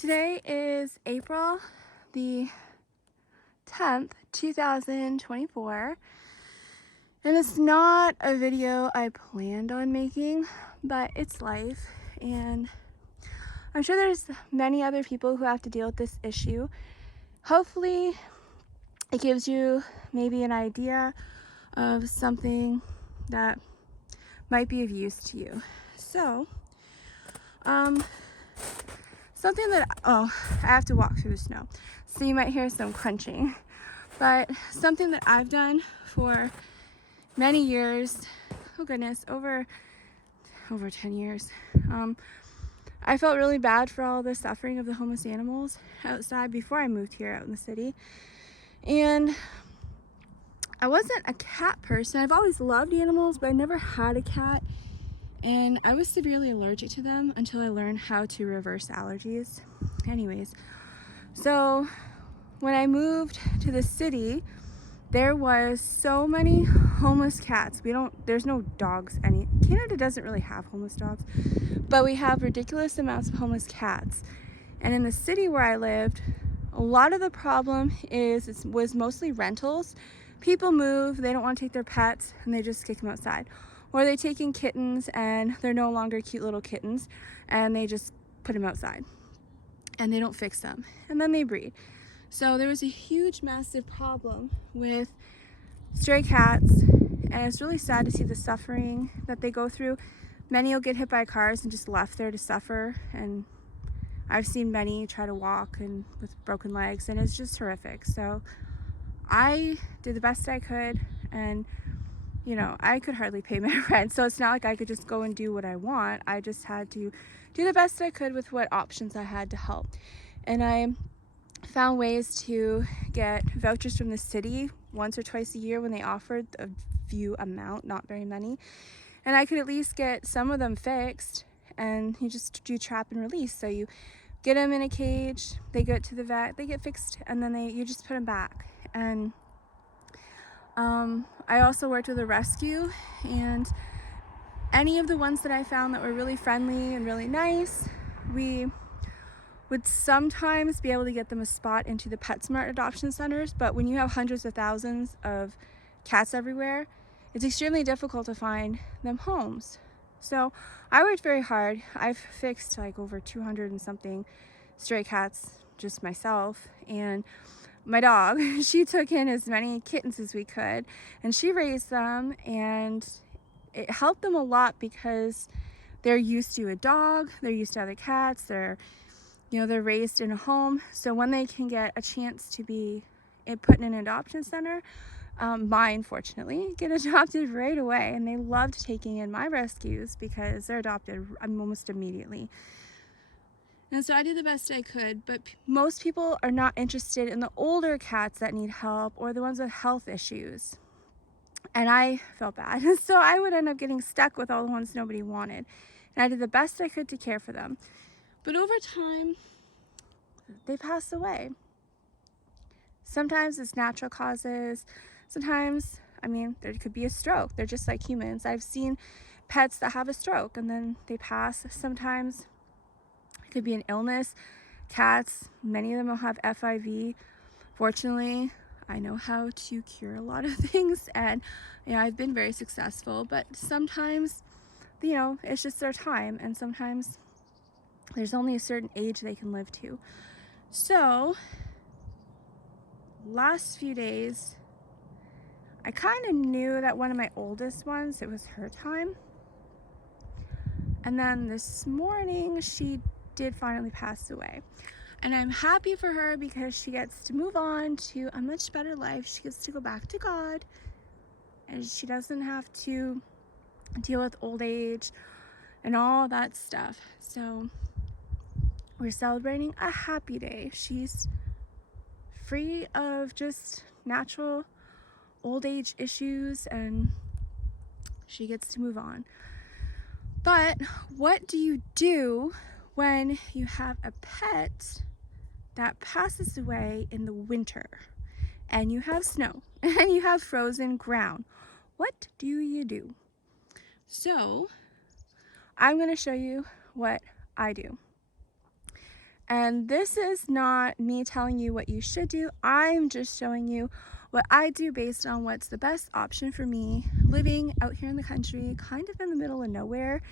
Today is April the 10th, 2024, and it's not a video I planned on making, but it's life, and I'm sure there's many other people who have to deal with this issue. Hopefully it gives you maybe an idea of something that might be of use to you. So, something that, I have to walk through the snow, so you might hear some crunching, but something that I've done for many years, oh goodness, over 10 years. I felt really bad for all the suffering of the homeless animals outside before I moved here out in the city. And I wasn't a cat person. I've always loved animals, but I never had a cat. And I was severely allergic to them until I learned how to reverse allergies. Anyways, so when I moved to the city, there was so many homeless cats. There's no dogs. Canada doesn't really have homeless dogs, but we have ridiculous amounts of homeless cats. And in the city where I lived, a lot of the problem was mostly rentals. People move, they don't want to take their pets, and they just kick them outside. Or they take in kittens and they're no longer cute little kittens, and they just put them outside. And they don't fix them. And then they breed. So there was a huge, massive problem with stray cats, and it's really sad to see the suffering that they go through. Many will get hit by cars and just left there to suffer, and I've seen many try to walk and with broken legs, and it's just horrific. So I did the best I could, and I could hardly pay my rent, so it's not like I could just go and do what I want. I just had to do the best I could with what options I had to help. And I found ways to get vouchers from the city once or twice a year when they offered a few amount, not very many. And I could at least get some of them fixed, and you just do trap and release. So you get them in a cage, they go to the vet, they get fixed, and then you just put them back. And I also worked with a rescue, and any of the ones that I found that were really friendly and really nice, we would sometimes be able to get them a spot into the PetSmart adoption centers. But when you have hundreds of thousands of cats everywhere, it's extremely difficult to find them homes. So I worked very hard. I've fixed like over 200 and something stray cats just myself, and my dog, she took in as many kittens as we could, and she raised them, and it helped them a lot because they're used to a dog, they're used to other cats, they're raised in a home. So when they can get a chance to be put in an adoption center, mine fortunately get adopted right away, and they loved taking in my rescues because they're adopted almost immediately. And so I did the best I could, but most people are not interested in the older cats that need help or the ones with health issues. And I felt bad. So I would end up getting stuck with all the ones nobody wanted. And I did the best I could to care for them. But over time, they pass away. Sometimes it's natural causes. Sometimes, there could be a stroke. They're just like humans. I've seen pets that have a stroke and then they pass. Sometimes it could be an illness. Cats, many of them will have FIV. Fortunately, I know how to cure a lot of things, and I've been very successful. But sometimes, it's just their time, and sometimes there's only a certain age they can live to. So last few days, I kind of knew that one of my oldest ones, it was her time. And then this morning, she did finally pass away. And I'm happy for her because she gets to move on to a much better life. She gets to go back to God, and she doesn't have to deal with old age and all that stuff. So we're celebrating a happy day. She's free of just natural old age issues, and she gets to move on. But what do you do when you have a pet that passes away in the winter and you have snow and you have frozen ground? What do you do? So I'm going to show you what I do. And this is not me telling you what you should do. I'm just showing you what I do based on what's the best option for me living out here in the country, kind of in the middle of nowhere.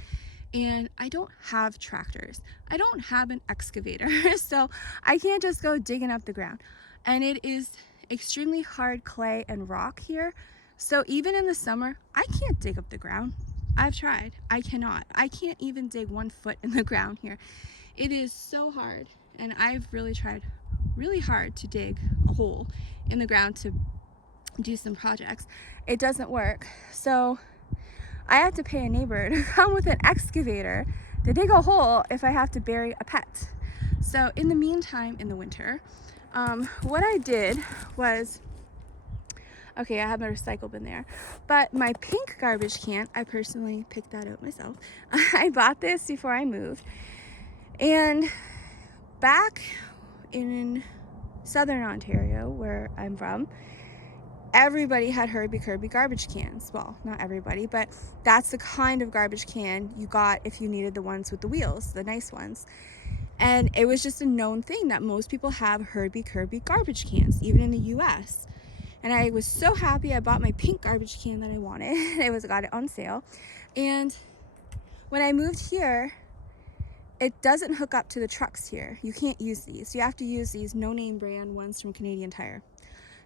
And I don't have tractors. I don't have an excavator. So I can't just go digging up the ground. And it is extremely hard clay and rock here. So even in the summer, I can't dig up the ground. I've tried. I cannot. I can't even dig 1 foot in the ground here. It is so hard, and I've really tried really hard to dig a hole in the ground to do some projects. It doesn't work. So I have to pay a neighbor to come with an excavator to dig a hole if I have to bury a pet. So in the meantime, in the winter, what I did was, okay, I have my recycle bin there, but my pink garbage can, I personally picked that out myself. I bought this before I moved. And back in southern Ontario, where I'm from, everybody had Herbie Kirby garbage cans. Well, not everybody, but that's the kind of garbage can you got if you needed the ones with the wheels, the nice ones. And it was just a known thing that most people have Herbie Kirby garbage cans, even in the US. And I was so happy I bought my pink garbage can that I wanted. Got it on sale. And when I moved here, it doesn't hook up to the trucks here. You can't use these. You have to use these no-name brand ones from Canadian Tire.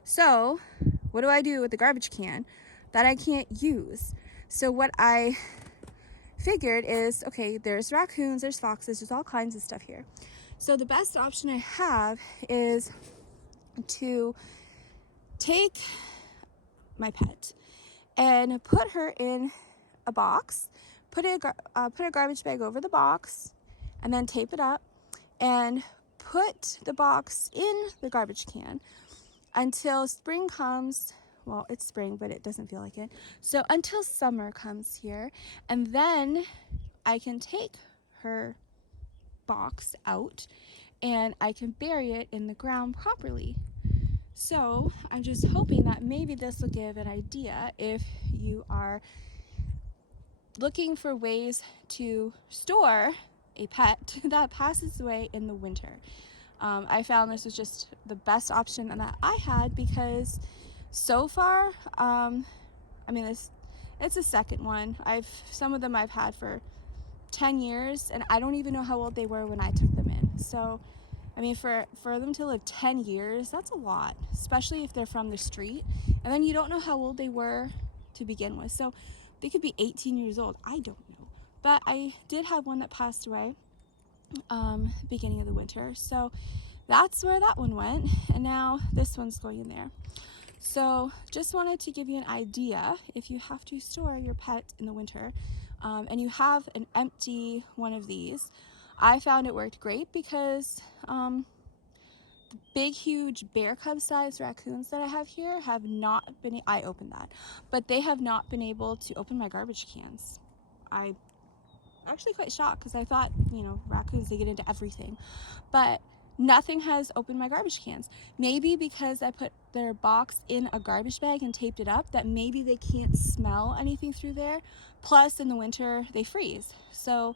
So what do I do with the garbage can that I can't use? So what I figured is, okay, there's raccoons, there's foxes, there's all kinds of stuff here. So the best option I have is to take my pet and put her in a box, put a garbage bag over the box, and then tape it up and put the box in the garbage can until spring comes. Well, it's spring, but it doesn't feel like it. So until summer comes here, and then I can take her box out and I can bury it in the ground properly. So I'm just hoping that maybe this will give an idea if you are looking for ways to store a pet that passes away in the winter. I found this was just the best option that I had because so far, it's a second one. Some of them I've had for 10 years and I don't even know how old they were when I took them in. So, for them to live 10 years, that's a lot, especially if they're from the street. And then you don't know how old they were to begin with. So they could be 18 years old. I don't know. But I did have one that passed away beginning of the winter. So that's where that one went. And now this one's going in there. So just wanted to give you an idea if you have to store your pet in the winter and you have an empty one of these. I found it worked great because the big, huge bear cub sized raccoons that I have here have not been, I opened that, but they have not been able to open my garbage cans. I'm actually quite shocked because I thought, raccoons, they get into everything, but nothing has opened my garbage cans. Maybe because I put their box in a garbage bag and taped it up, that maybe they can't smell anything through there. Plus in the winter they freeze. So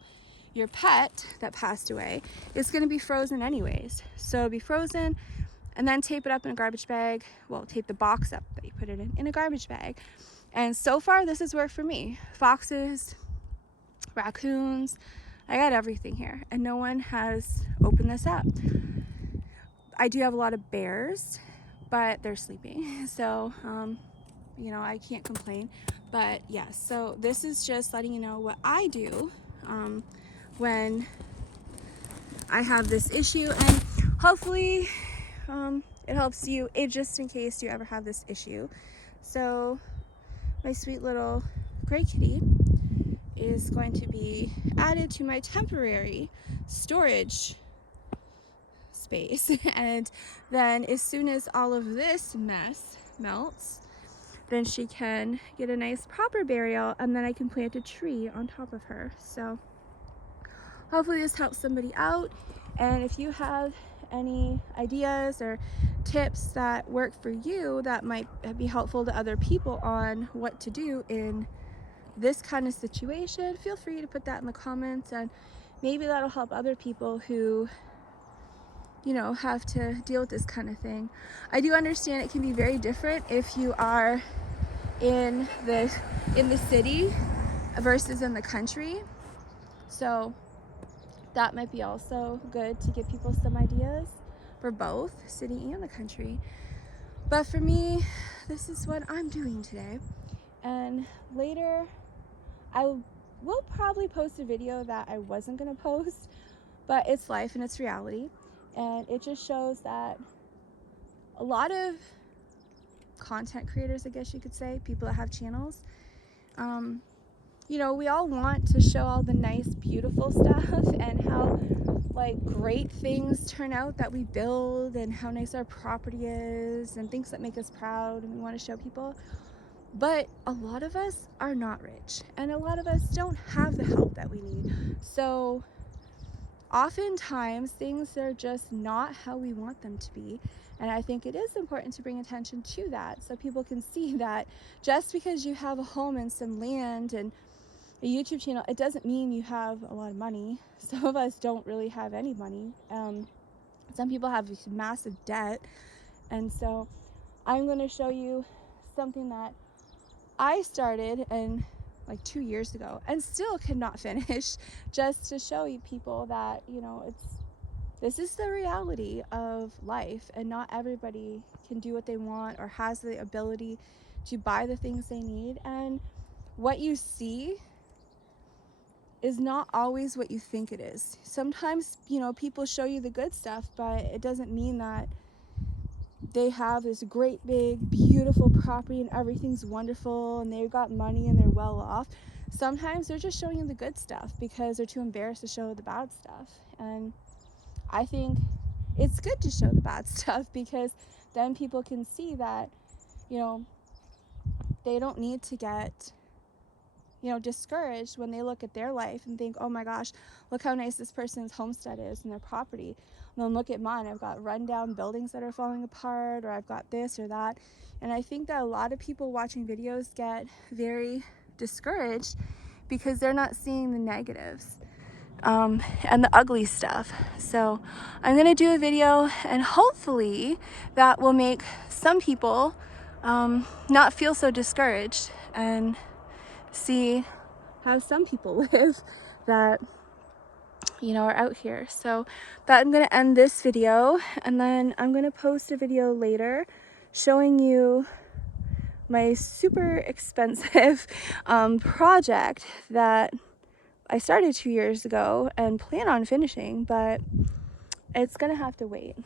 your pet that passed away is going to be frozen anyways. So it'll be frozen and then tape it up in a garbage bag. Well, tape the box up that you put it in a garbage bag. And so far this has worked for me. Foxes, raccoons, I got everything here and no one has opened this up. I do have a lot of bears, but they're sleeping. So, I can't complain. But yes, so this is just letting you know what I do when I have this issue, and hopefully it helps you just in case you ever have this issue. So my sweet little gray kitty is going to be added to my temporary storage space. And then as soon as all of this mess melts, then she can get a nice proper burial, and then I can plant a tree on top of her. So hopefully this helps somebody out. And if you have any ideas or tips that work for you that might be helpful to other people on what to do in this kind of situation, feel free to put that in the comments, and maybe that'll help other people who you know, have to deal with this kind of thing. I do understand it can be very different if you are in the city versus in the country. So that might be also good to give people some ideas for both city and the country. But for me, this is what I'm doing today. And later I will probably post a video that I wasn't gonna post, but it's life and it's reality. And it just shows that a lot of content creators, I guess you could say, people that have channels, you know, we all want to show all the nice, beautiful stuff and how like great things turn out that we build and how nice our property is and things that make us proud, and we want to show people. But a lot of us are not rich, and a lot of us don't have the help that we need. So oftentimes things are just not how we want them to be. And I think it is important to bring attention to that so people can see that just because you have a home and some land and a YouTube channel, it doesn't mean you have a lot of money. Some of us don't really have any money. Some people have massive debt. And so I'm going to show you something that I started in like 2 years ago and still cannot finish, just to show you people that, you know, this is the reality of life, and not everybody can do what they want or has the ability to buy the things they need. And what you see is not always what you think it is. Sometimes, you know, people show you the good stuff, but it doesn't mean that they have this great big beautiful property and everything's wonderful and they've got money and they're well off. Sometimes they're just showing you the good stuff because they're too embarrassed to show the bad stuff. And I think it's good to show the bad stuff, because then people can see that, you know, they don't need to get, you know, discouraged when they look at their life and think, oh my gosh, look how nice this person's homestead is and their property. And then look at mine, I've got rundown buildings that are falling apart, or I've got this or that. And I think that a lot of people watching videos get very discouraged because they're not seeing the negatives and the ugly stuff. So I'm gonna do a video, and hopefully that will make some people not feel so discouraged and see how some people live that, you know, are out here. So that I'm gonna end this video, and then I'm gonna post a video later showing you my super expensive project that I started 2 years ago and plan on finishing, but it's gonna have to wait.